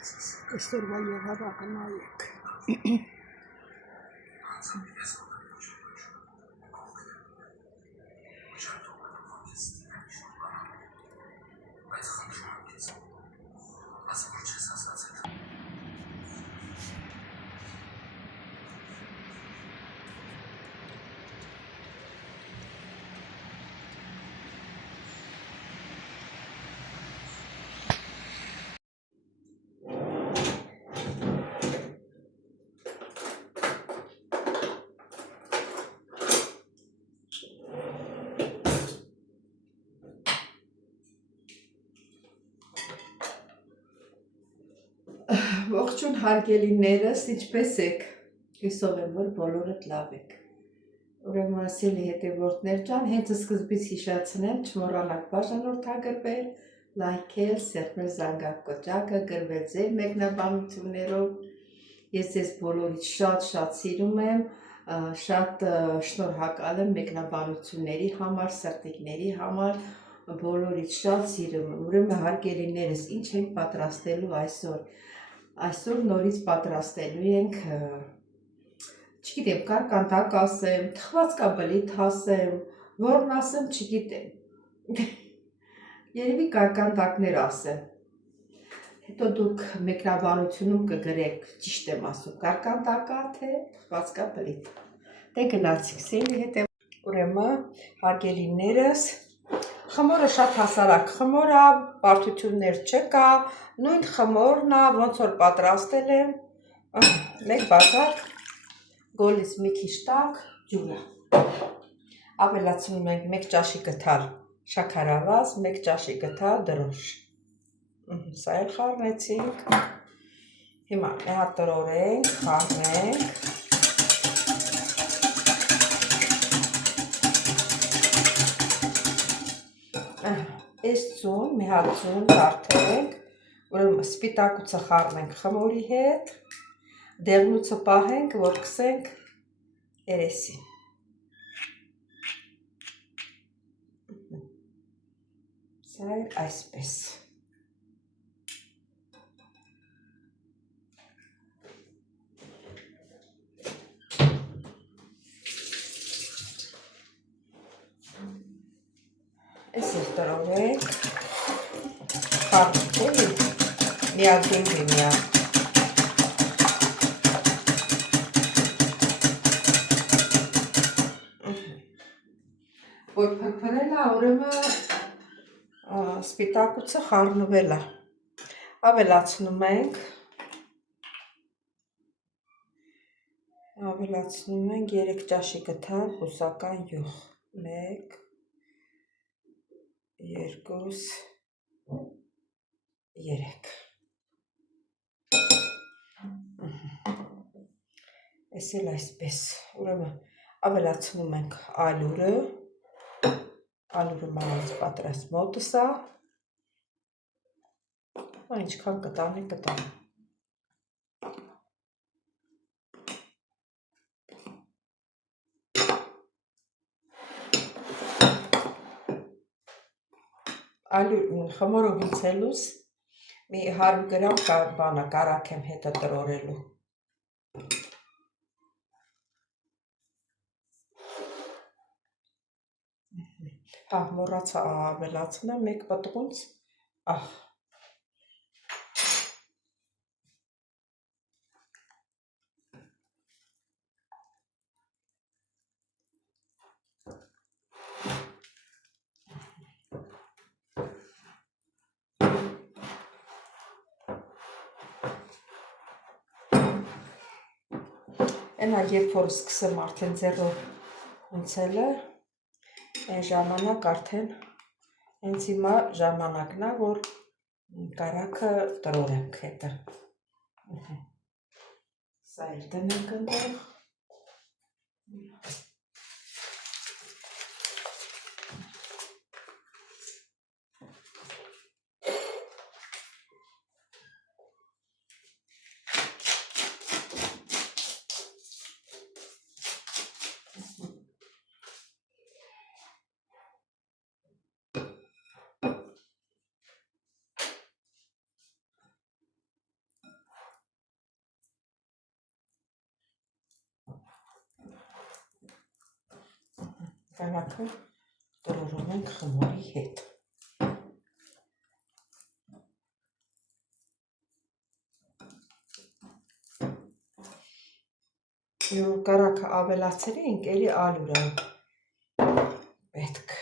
Այսօրվա եղավակը նայեք։ Ողջույն հարգելիներս, ինչպես եք, հուսով եմ, որ բոլորդ լավ եք։ Ուրեմն ասելի հետևորդներ ջան, հենց սկզբից հիշեցնեմ, չմոռանաք բաժանորդագրվել, լայքել, սեղմել զանգակոճակը, գրվել ձեր մեկնաբանություններով։ Ես ձեզ բոլորից շատ սիրում եմ, շատ շնորհակալ եմ մեկնաբանությունների համար, սրտիկների համար, բոլորից շատ սիրում եմ։ Ուրեմն հարգելիներս, ինչ ենք պատրաստելու այսօր։ Այսօր նորից պատրաստելու ենք, չգիտեմ, կարկանդակ ասեմ, թխվածքաբլիթ ասեմ, որն ասեմ, չգիտեմ, երևի կարկանդակներ ասեմ, հետո դուք մեկնաբանությունում կգրեք, ճիշտ եմ ասում, կարկանդակա, թե թխվածքաբլիթ, դե գնացինք, սերի հետև, ուրեմն հարգելիներս, խմորը շատ հասարակ խմոր է, բարդություններ չկա, նույն խմորն է, ոնց որ պատրաստել եմ, մեկ բաժակ, գոլից մի քիչ տաք, ջուր է, ավելացնում ենք մեկ ճաշի գթալ շաքարավազ, մեկ ճաշի գթալ դրոշ, սա էլ խառնեցինք, հիմա մի հատ տրորենք, խառնենք, այս ծուն, մի հատ ծուն դարդենք, ուրեմն սպիտակուցը խառնենք խմորի հետ, դեղնուցը պահենք, որ կսենք երեսին։ Սա էլ այսպես։ Այս էլ տրորենք, խառնենք էլի, միագույնի միակ։ Որ փրփրել է, ուրեմն սպիտակուցը խառնվել է, ավելացնում ենք 3 ճաշի գթալ բուսական յուղ, 1, 2, 3, այս էլ այսպես, ուրեմն ավելացնում ենք ալուրը մանավանդ պատրաստ մոտս է, ինչքան կտանի կտանի։ Խմորը հյուցելուց մի 100 գրամ կարակ եմ հետը տրորելու։ Մոռացա ավելացնել մեկ պտղունց, Ենա երբ որ սկսեմ արդեն ձեռով հունցելը, այն ժամանակ արդեն հենց հիմա ժամանակն է, որ կարակը տրորենք հետը։ Սա էլ դնենք ընդեղ։ Կարակը տրորում ենք խմորի հետ։ Որ կարակը ավելացել ենք, էլի ալյուր պետք։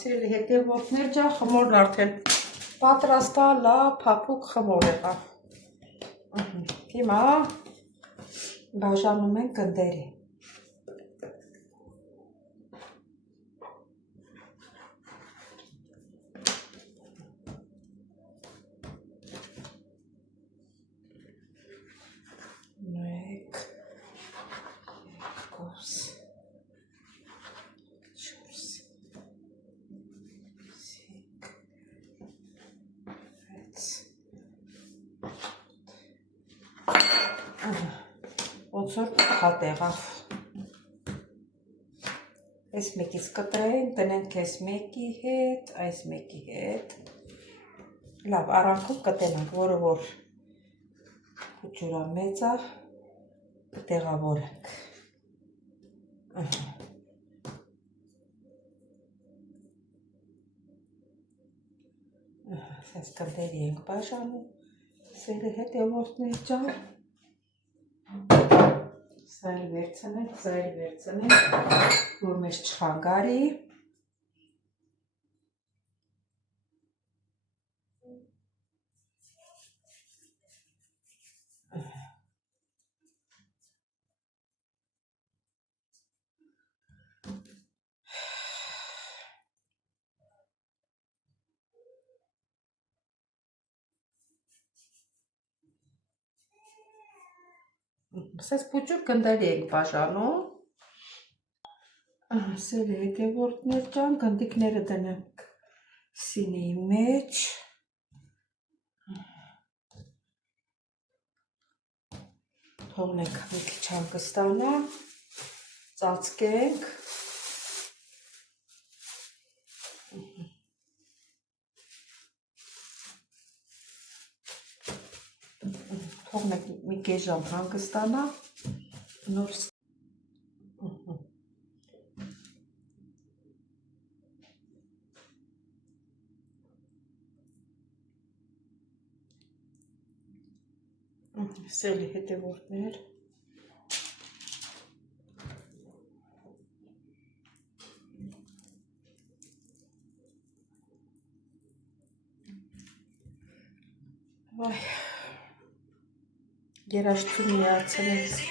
Սիրելի հետևորդներ ջան, խմորն արդեն պատրաստ է, լավ փափուկ խմոր եղավ։ Հիմա բաժանում ենք գնդերի։ Մեկ, երկուս, չորս, հինգ, վեց, ոնց որ հատ եղավ։ Այս մեկից կտրենք, տնենք այս մեկի հետ, այս մեկի հետ։ Լավ, առանքում կտենանք, որը որ ջուրա մեծ է, կտեղավորենք։ Այս գնդերի ենք բաժանում, սիրելի հետևորդներ ջան։ Սա էլ վերցնենք, որ մեզ չխանգարի։ Սես պուճուր գնդերի ենք բաժանում։ Սիրելի հետևորդներ ջան, գնդիկները դնենք սինիի մեջ։ Թողնենք մի քիչ հանգստանա, ծածկենք։ Թողնենք մի կես ժամ հանգստանա, նոր սիրելի հետևորդներ, երաշտություն միացնենք։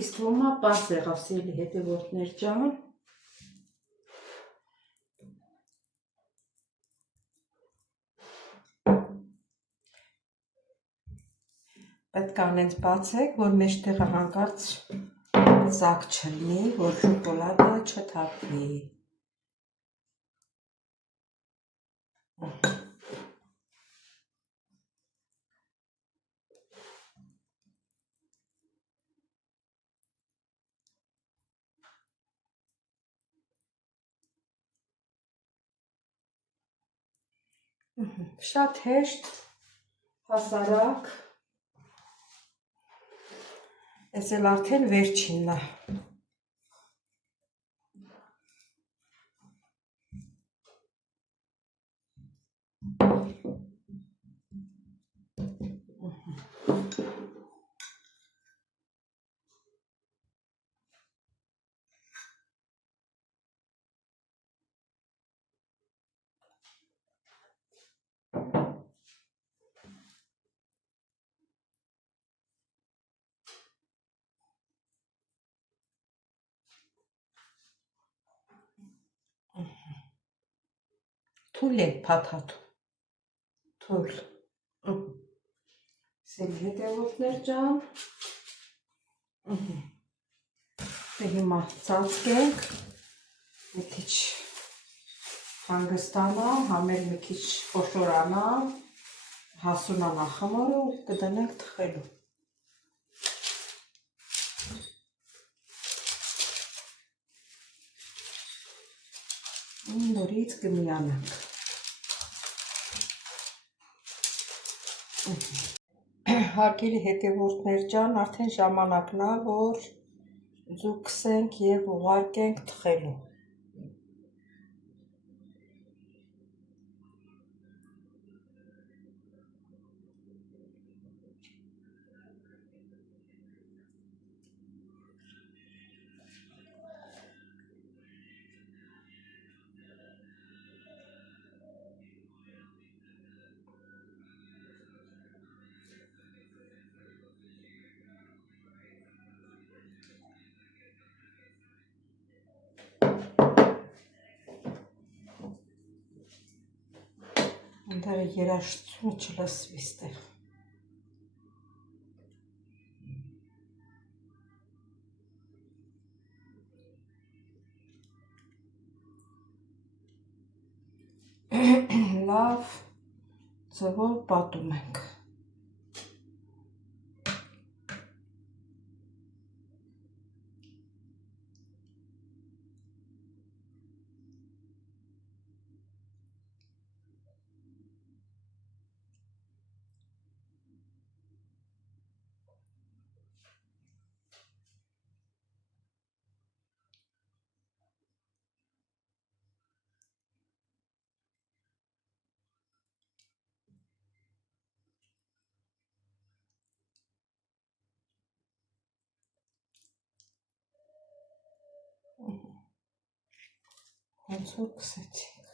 Իսկ ոմա պարզ եղավ սիրելի հետևորդներ ջան։ Պետք է անենց բացեք, որ մեջտեղը հանկարծ ծակ չլինի, որ շոկոլադը չթափվի։ Շատ հեշտ, հասարակ, ես էլ արդեն վերջինն է։ Թույլ եք փաթաթու, թույլ։ Սերի հետևորդներ ջան, հիմա ծածկենք, մի քիչ հանգստանամ, համել մի քիչ խոշորանամ, հասունանա խմորը ու կդնենք թխելու։ Նորից կմիանանք։ Հարգելի հետևորդներ ջան, արդեն ժամանակն է, որ ձուկսենք և ուղարկենք թխելու։ Ընդերը երաշտությունը չլսվի ստեղ։ Լավ ձևով պատում ենք։ Ոնց որ կսեցինք։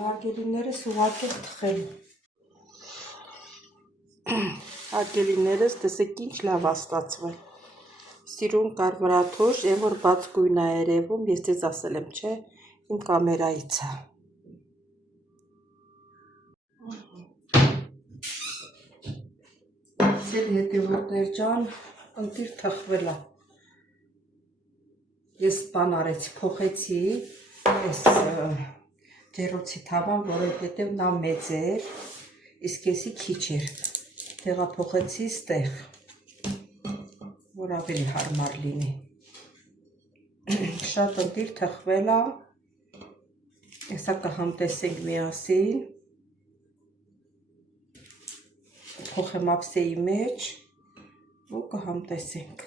Հարգելիներս ուղարկենք թխելու։ Հարգելիներս, տեսեք ինչ լավ ստացվել։ Սիրուն կարմրաթոշ, այն որ բաց գույն է երևում, ես ձեզ ասել եմ, չէ, իմ կամերայից է։ Սեր հետևորդներ ջան, ընտիր թխվել է։ Ես բան արեցի, փոխեցի այս ջեռոցի թավան, որովհետև նա մեծ էր, իսկ եսի քիչ էր։ Տեղափոխեցի ստեղ, որ ավելի հարմար լինի։ Շատ ընտիր թխվել է, հեսա կհամտեսենք միասին, փոխեմ ափսեի մեջ ու կհամտեսենք։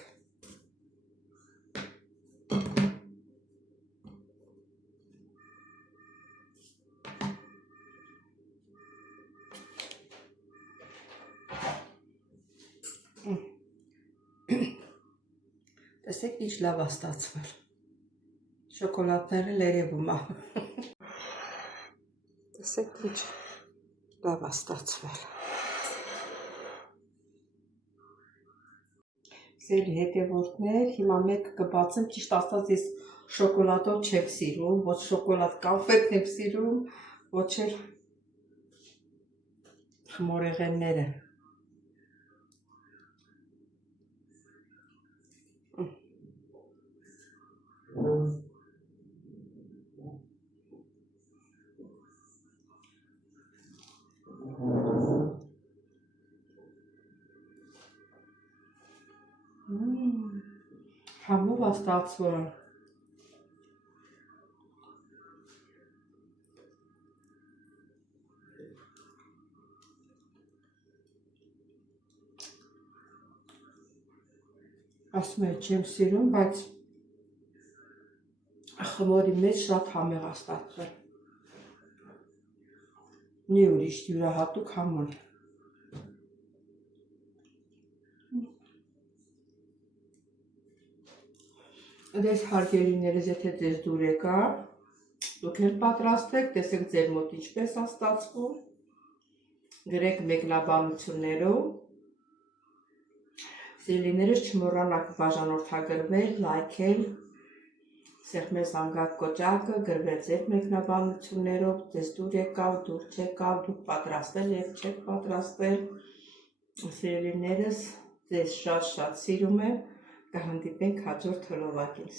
Տեսեք ինչ լավ է ստացվել։ Շոկոլադները լերևում է։ Տեսեք ինչ լավ է ստացվել։ Սիրելի հետևորդներ, հիմա մեկը կբացեմ, ճիշտ ասած ես շոկոլադով չեմ սիրում, ոչ շոկոլադ կոնֆետն եմ սիրում, ոչ էլ խմորեղենները։ Համով է ստացվել։ Ասում եմ չեմ սիրում, բայց խմորի մեջ շատ համեղ է ստացվել։ Մի ուրիշ յուրահատուկ համոն։ Դες հարգելիներս, եթե ձեզ դուր եկա, դուք էլ պատրաստեք, տեսեք ձեր մոտ ինչպես է ստացվում, գրեք մեկնաբանություններով, սիրելիներս չմոռանաք բաժանորդագրվել, լայքել, սեղմել զանգակ կոճակը, գրվել ձեր մեկնաբանություններով, ձեզ դուր եկավ, դուր չեկավ, դուք պատրաստել եք, չեք պատրաստել, սիրելիներս, ձեզ շատ-շատ սիրում եմ, կհանդիպենք հաջորդ հոլովակին։